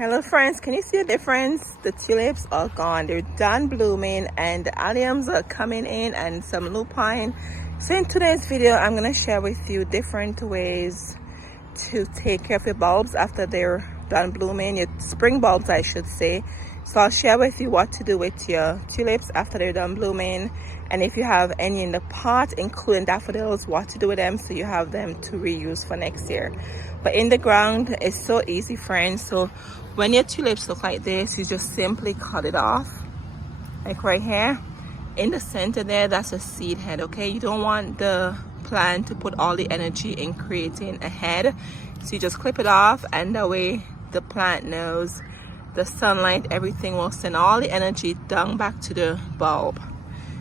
Hello friends, can you see the difference? The tulips are gone, they're done blooming, and the alliums are coming in and some lupine. So in today's video I'm going to share with you different ways to take care of your bulbs after they're done blooming, your spring bulbs I should say. So I'll share with you what to do with your tulips after they're done blooming, and if you have any in the pot including daffodils, what to do with them so you have them to reuse for next year. But in the ground it's so easy friends. So when your tulips look like this, you just simply cut it off, like right here in the center there. That's a seed head. Okay, you don't want the plant to put all the energy in creating a head, so you just clip it off, and that way the plant knows the sunlight, everything will send all the energy down back to the bulb.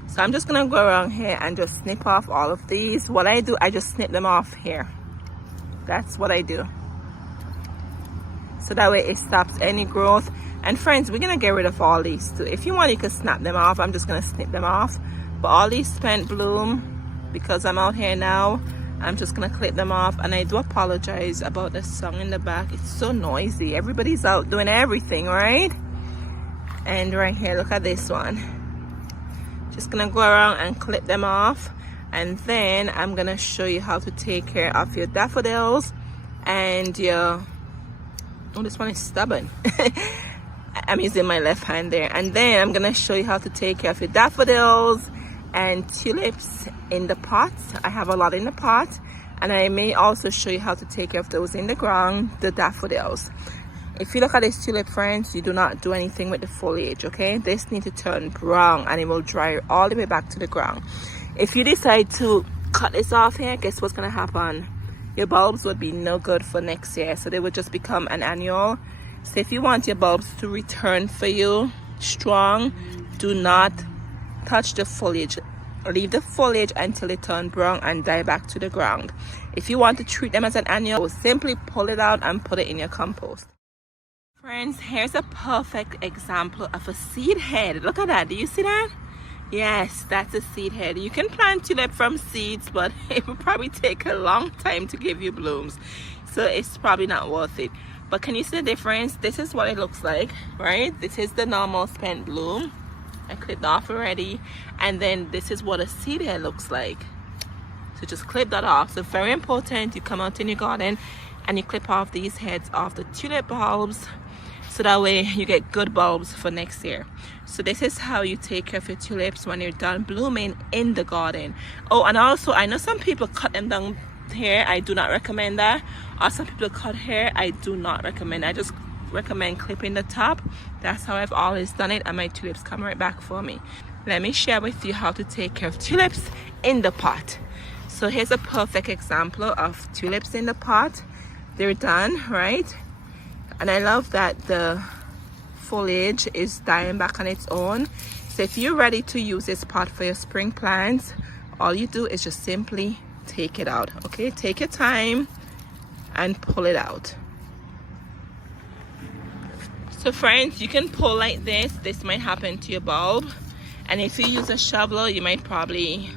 So I'm just gonna go around here and just snip off all of these. What I do, I just snip them off here. That's what I do, so that way it stops any growth. And friends, we're gonna get rid of all these too. If you want, you can snap them off. I'm just gonna snip them off, but all these spent bloom, because I'm out here now, I'm just gonna clip them off. And I do apologize about the song in the back, it's so noisy, everybody's out doing everything, right? And right here, look at this one. Just gonna go around and clip them off, and then I'm gonna show you how to take care of your daffodils and your, oh, this one is stubborn. I'm using my left hand there. And then I'm gonna show you how to take care of your daffodils and tulips in the pot. I have a lot in the pot, and I may also show you how to take care of those in the ground, the daffodils. If you look at this tulip friends, you do not do anything with the foliage, okay? This needs to turn brown and it will dry all the way back to the ground. If you decide to cut this off here, guess what's gonna happen? Your bulbs would be no good for next year, so they would just become an annual. So if you want your bulbs to return for you strong, do not touch the foliage. Leave the foliage until they turn brown and die back to the ground. If you want to treat them as an annual, simply pull it out and put it in your compost. Friends, here's a perfect example of a seed head. Look at that, do you see that? Yes, that's a seed head. You can plant tulip from seeds, but it will probably take a long time to give you blooms, so it's probably not worth it. But can you see the difference? This is what it looks like, right? This is the normal spent bloom. I clipped off already, and then this is what a seed head looks like. So just clip that off. So very important, you come out in your garden and you clip off these heads off the tulip bulbs, so that way you get good bulbs for next year. So this is how you take care of your tulips when you're done blooming in the garden. Oh, and also I know some people cut them down here. I do not recommend that. Or some people cut hair. I do not recommend. I just recommend clipping the top. That's how I've always done it, and my tulips come right back for me. Let me share with you how to take care of tulips in the pot. So here's a perfect example of tulips in the pot. They're done, right? And I love that the foliage is dying back on its own. So if you're ready to use this pot for your spring plants, all you do is just simply take it out. Okay, take your time and pull it out. So friends, you can pull like this. This might happen to your bulb, and if you use a shovel, you might probably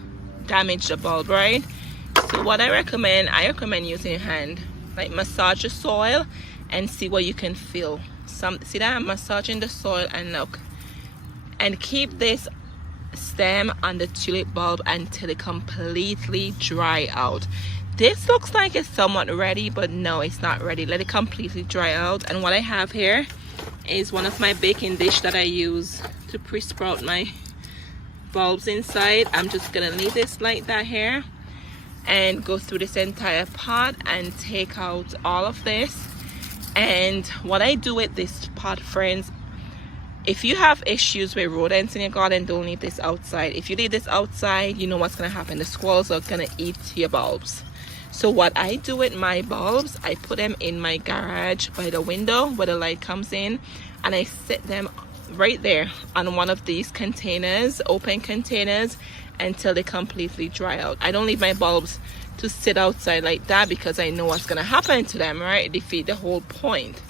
damage the bulb, right? So what I recommend using your hand. Like, massage the soil and see what you can feel. See that? I'm massaging the soil, and look, and keep this stem on the tulip bulb until it completely dry out. This looks like it's somewhat ready, but no, it's not ready. Let it completely dry out. And what I have here is one of my baking dish that I use to pre-sprout my bulbs inside. I'm just gonna leave this like that here and go through this entire pot and take out all of this. And what I do with this pot, friends, if you have issues with rodents in your garden, don't leave this outside. If you leave this outside, you know what's gonna happen. The squirrels are gonna eat your bulbs. So what I do with my bulbs, I put them in my garage by the window where the light comes in, and I set them right there on one of these containers, open containers, until they completely dry out. I don't leave my bulbs to sit outside like that, because I know what's gonna happen to them, right? Defeat the whole point.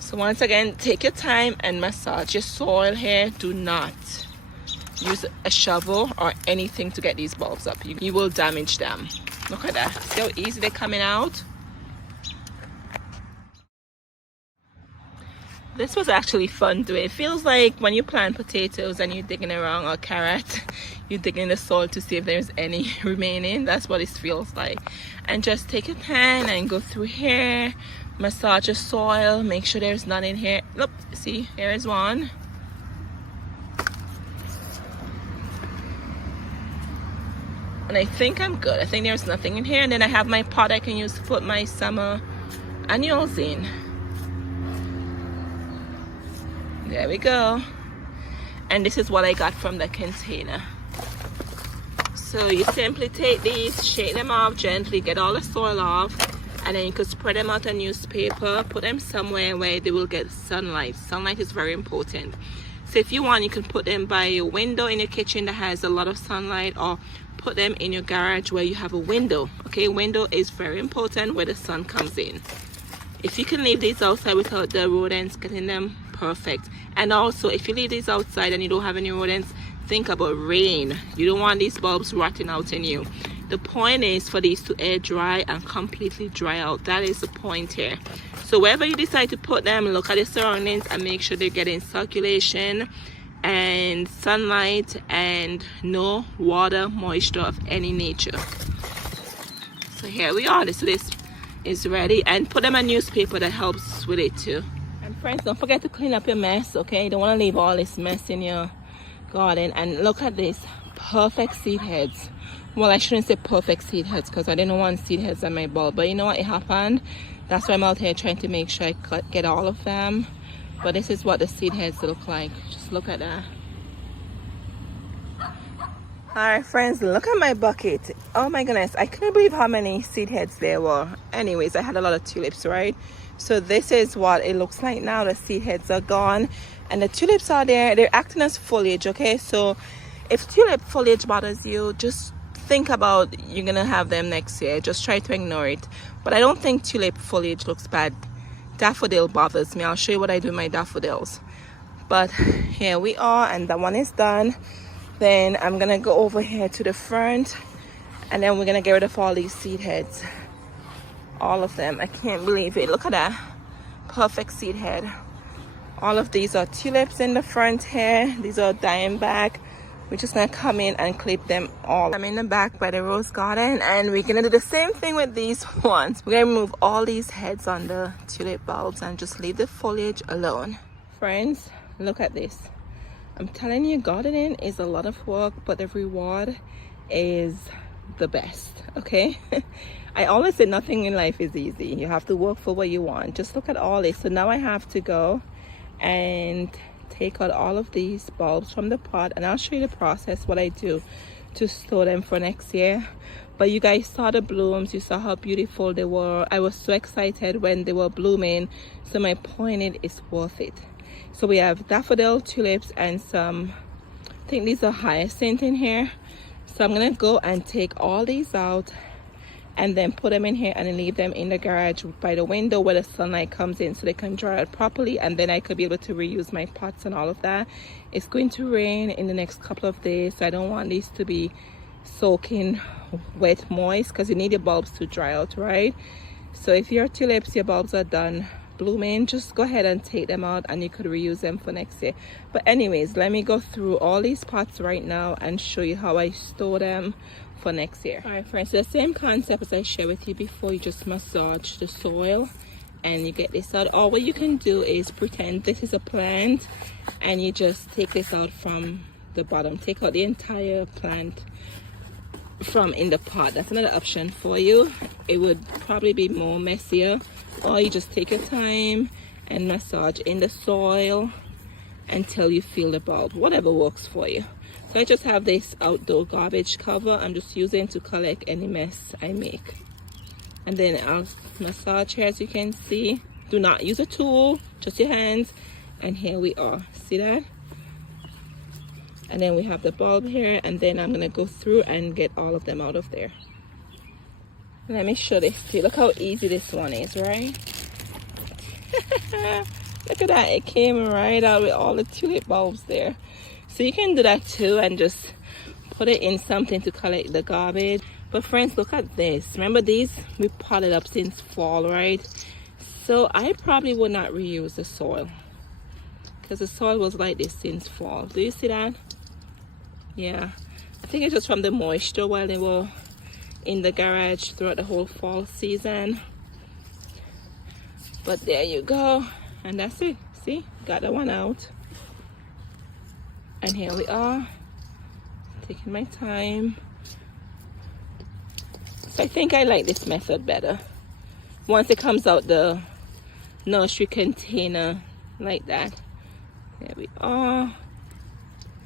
So once again, take your time and massage your soil here. Do not use a shovel or anything to get these bulbs up. You will damage them. Look at that. See how easy they're coming out? This was actually fun doing. It feels like when you plant potatoes and you're digging around, or carrot, you're digging in the soil to see if there's any remaining. That's what it feels like. And just take a pan and go through here, massage the soil, make sure there's none in here. Look, see, here is one. And I think I'm good. I think there's nothing in here. And then I have my pot I can use to put my summer annuals in. There we go. And this is what I got from the container. So you simply take these, shake them off gently, get all the soil off, and then you could spread them out on newspaper, put them somewhere where they will get sunlight. Sunlight is very important. So if you want, you can put them by your window in your kitchen that has a lot of sunlight, or put them in your garage where you have a window. Okay, window is very important where the sun comes in. If you can leave these outside without the rodents getting them, perfect. And also, if you leave these outside and you don't have any rodents, think about rain. You don't want these bulbs rotting out in you. The point is for these to air dry and completely dry out. That is the point here. So wherever you decide to put them, look at the surroundings and make sure they're getting circulation and sunlight and no water, moisture of any nature. So here we are. This is ready, and put them on newspaper. That helps with it too. And friends, don't forget to clean up your mess, okay? You don't want to leave all this mess in your garden. And look at this, perfect seed heads. Well, I shouldn't say perfect seed heads because I didn't want seed heads on my bulb, but you know what, it happened. That's why I'm out here trying to make sure I get all of them. But this is what the seed heads look like. Just look at that. Alright friends, look at my bucket. Oh my goodness, I couldn't believe how many seed heads there were. Anyways, I had a lot of tulips, right? So this is what it looks like now. The seed heads are gone and the tulips are there. They're acting as foliage, okay? So if tulip foliage bothers you, just think about you're gonna have them next year. Just try to ignore it. But I don't think tulip foliage looks bad. Daffodil bothers me. I'll show you what I do with my daffodils. But here we are, and that one is done. Then I'm gonna go over here to the front, and then we're gonna get rid of all these seed heads. All of them. I can't believe it. Look at that. Perfect seed head. All of these are tulips in the front here. These are dying back. We're just gonna come in and clip them all. I'm in the back by the rose garden, and we're gonna do the same thing with these ones. We're gonna remove all these heads on the tulip bulbs and just leave the foliage alone. Friends, look at this. I'm telling you, gardening is a lot of work, but the reward is the best, okay? I always say nothing in life is easy. You have to work for what you want. Just look at all this. So now I have to go and take out all of these bulbs from the pot, and I'll show you the process, what I do to store them for next year. But you guys saw the blooms, you saw how beautiful they were. I was so excited when they were blooming, so my point is worth it. So we have daffodil, tulips, and some, I think these are hyacinth in here. So I'm gonna go and take all these out and then put them in here and leave them in the garage by the window where the sunlight comes in so they can dry out properly, and then I could be able to reuse my pots and all of that. It's going to rain in the next couple of days, so I don't want these to be soaking wet, moist, because you need your bulbs to dry out, right? So if your tulips, your bulbs are done blooming, just go ahead and take them out and you could reuse them for next year. But anyways, let me go through all these pots right now and show you how I store them for next year. All right friends, so the same concept as I shared with you before. You just massage the soil and you get this out. Or what you can do is pretend this is a plant and you just take this out from the bottom. Take out the entire plant from in the pot. That's another option for you. It would probably be more messier, or you just take your time and massage in the soil until you feel the bulb, whatever works for you. So I just have this outdoor garbage cover I'm just using to collect any mess I make. And then I'll massage here, as you can see. Do not use a tool, just your hands. And here we are, see that? And then we have the bulb here, and then I'm gonna go through and get all of them out of there. Let me show this to you. Look how easy this one is, right? Look at that, it came right out with all the tulip bulbs there. So you can do that too and just put it in something to collect the garbage. But friends, look at this. Remember these? We potted up since fall, right? So I probably would not reuse the soil. because the soil was like this since fall. Do you see that? Yeah, I think it's just from the moisture while they were in the garage throughout the whole fall season. But there you go, and that's it. See, got that one out. And here we are, taking my time. So I think I like this method better. Once it comes out the nursery container like that. There we are.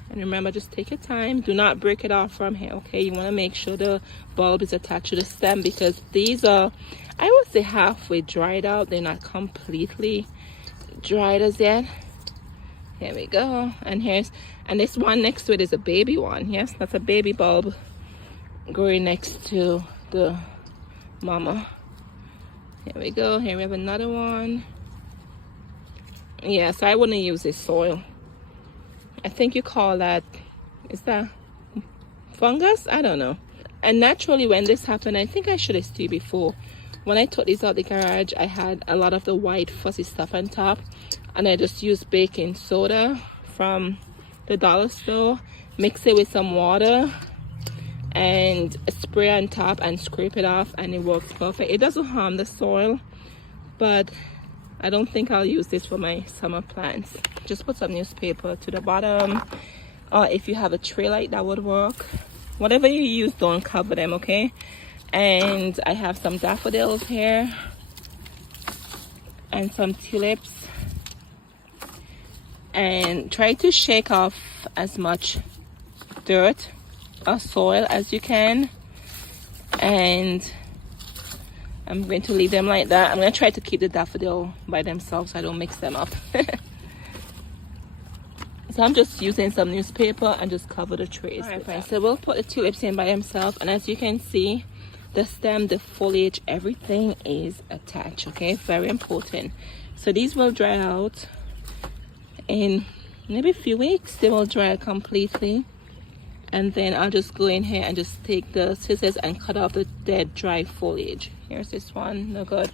And remember, just take your time. Do not break it off from here, okay? You want to make sure the bulb is attached to the stem, because these are, I would say, halfway dried out. They're not completely dried as yet. Here we go. And this one next to it is a baby one. Yes, that's a baby bulb growing next to the mama. Here we go. Here we have another one. Yeah, so I wouldn't use this soil. I think you call that, is that fungus? I don't know. And naturally, when this happened, I think I should have seen before. When I took these out the garage, I had a lot of the white fuzzy stuff on top, and I just used baking soda from the dollar store, mix it with some water, and spray on top and scrape it off, and it works perfect. It doesn't harm the soil, but I don't think I'll use this for my summer plants. Just put some newspaper to the bottom, or if you have a tray light, that would work. Whatever you use, don't cover them, okay? And I have some daffodils here and some tulips, and try to shake off as much dirt or soil as you can. And I'm going to leave them like that. I'm going to try to keep the daffodil by themselves so I don't mix them up. So I'm just using some newspaper and just cover the trays. Alright friends, so we'll put the tulips in by themselves, and as you can see, the stem, the foliage, everything is attached, okay? Very important. So these will dry out in maybe a few weeks. They will dry completely, and then I'll just go in here and just take the scissors and cut off the dead dry foliage. Here's this one, no good.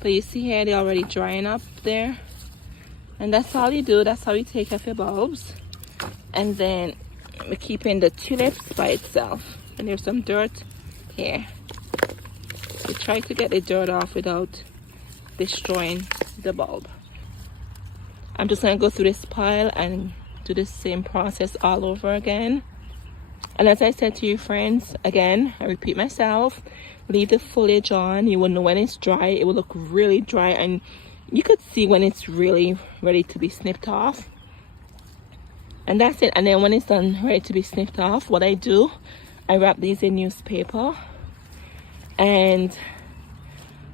But you see here, they're already drying up there. And that's all you do. That's how you take off your bulbs. And then we're keeping the tulips by itself. And there's some dirt here. So try to get the dirt off without destroying the bulb. I'm just going to go through this pile and do the same process all over again. And as I said to you friends, again, I repeat myself, leave the foliage on. You will know when it's dry. It will look really dry, and you could see when it's really ready to be snipped off. And that's it. And then when it's done, ready to be snipped off, what I do, I wrap these in newspaper and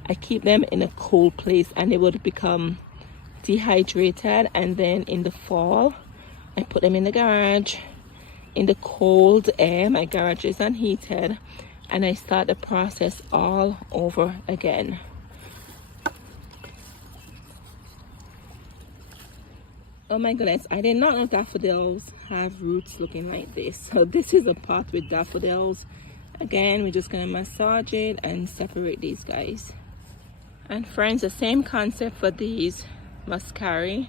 I keep them in a cold place, and they would become dehydrated. And then in the fall, I put them in the garage in the cold air. My garage is unheated, and I start the process all over again. Oh my goodness, I did not know daffodils have roots looking like this. So this is a pot with daffodils. Again, we're just gonna massage it and separate these guys. And friends, the same concept for these muscari.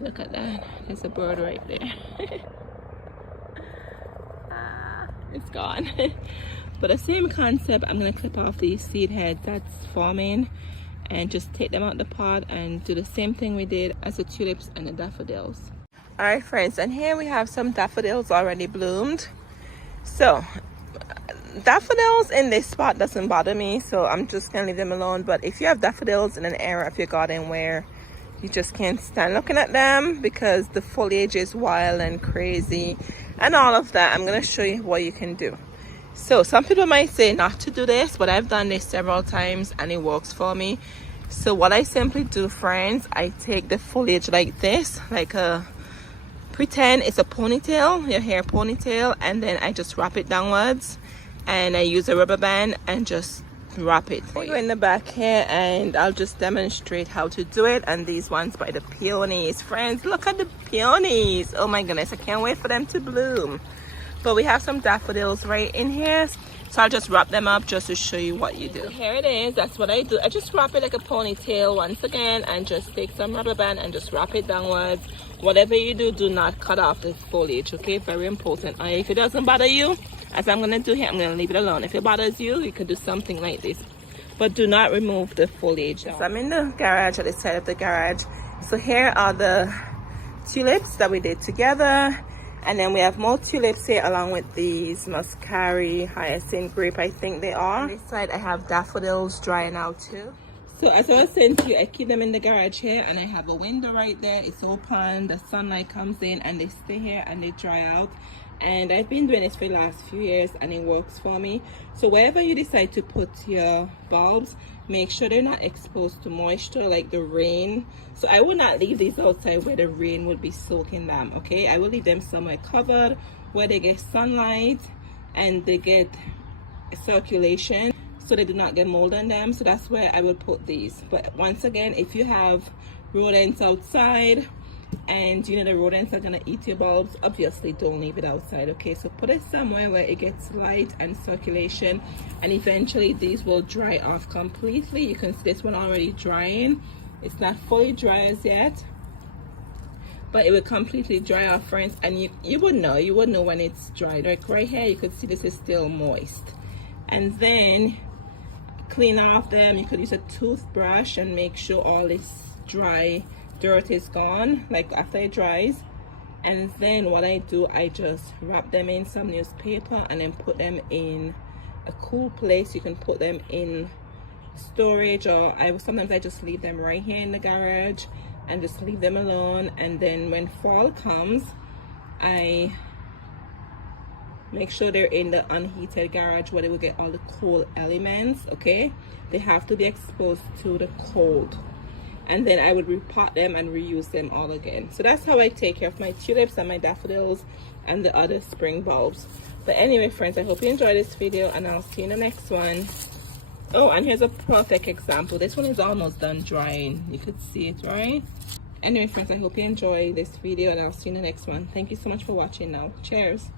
Look at that, there's a bird right there. It's gone. But the same concept, I'm gonna clip off these seed heads that's forming and just take them out the pot and do the same thing we did as the tulips and the daffodils. All right friends, and here we have some daffodils already bloomed. So daffodils in this spot doesn't bother me, so I'm just gonna leave them alone. But if you have daffodils in an area of your garden where you just can't stand looking at them because the foliage is wild and crazy and all of that, I'm gonna show you what you can do. So some people might say not to do this, but I've done this several times and it works for me. So what I simply do, friends, I take the foliage like this, like a, pretend it's a ponytail, your hair ponytail, and then I just wrap it downwards, and I use a rubber band and just wrap it. I go in the back here and I'll just demonstrate how to do it. And these ones by the peonies, friends, look at the peonies. Oh my goodness, I can't wait for them to bloom. But we have some daffodils right in here. So I'll just wrap them up just to show you what you do. So here it is. That's what I do. I just wrap it like a ponytail once again, and just take some rubber band and just wrap it downwards. Whatever you do, do not cut off the foliage, okay? Very important. And if it doesn't bother you, as I'm gonna do here, I'm gonna leave it alone. If it bothers you, you could do something like this, but do not remove the foliage. So I'm in the garage, at the side of the garage. So here are the tulips that we did together, and then we have more tulips here along with these muscari, hyacinth grape, I think they are. On this side I have daffodils drying out too. So as I was saying to you, I keep them in the garage here, and I have a window right there. It's open, the sunlight comes in, and they stay here and they dry out. And I've been doing this for the last few years, and it works for me. So wherever you decide to put your bulbs, make sure they're not exposed to moisture like the rain. So I will not leave these outside where the rain would be soaking them, okay? I will leave them somewhere covered where they get sunlight and they get circulation, so they do not get mold on them. So that's where I would put these. But once again, if you have rodents outside and you know the rodents are gonna eat your bulbs, obviously don't leave it outside, okay? So put it somewhere where it gets light and circulation, and eventually these will dry off completely. You can see this one already drying. It's not fully dry as yet, but it will completely dry off, friends, and you would know when it's dry. Like right here, you could see this is still moist. And then clean off them. You could use a toothbrush and make sure all this dry dirt is gone, like after it dries. And then what I do, I just wrap them in some newspaper and then put them in a cool place. You can put them in storage, or sometimes I just leave them right here in the garage and just leave them alone. And then when fall comes, I make sure they're in the unheated garage where they will get all the cool elements, okay? They have to be exposed to the cold. And then I would repot them and reuse them all again. So that's how I take care of my tulips and my daffodils and the other spring bulbs. But anyway, friends, I hope you enjoyed this video, and I'll see you in the next one. Oh, and here's a perfect example. This one is almost done drying. You could see it, right? Anyway, friends, I hope you enjoy this video, and I'll see you in the next one. Thank you so much for watching now. Cheers.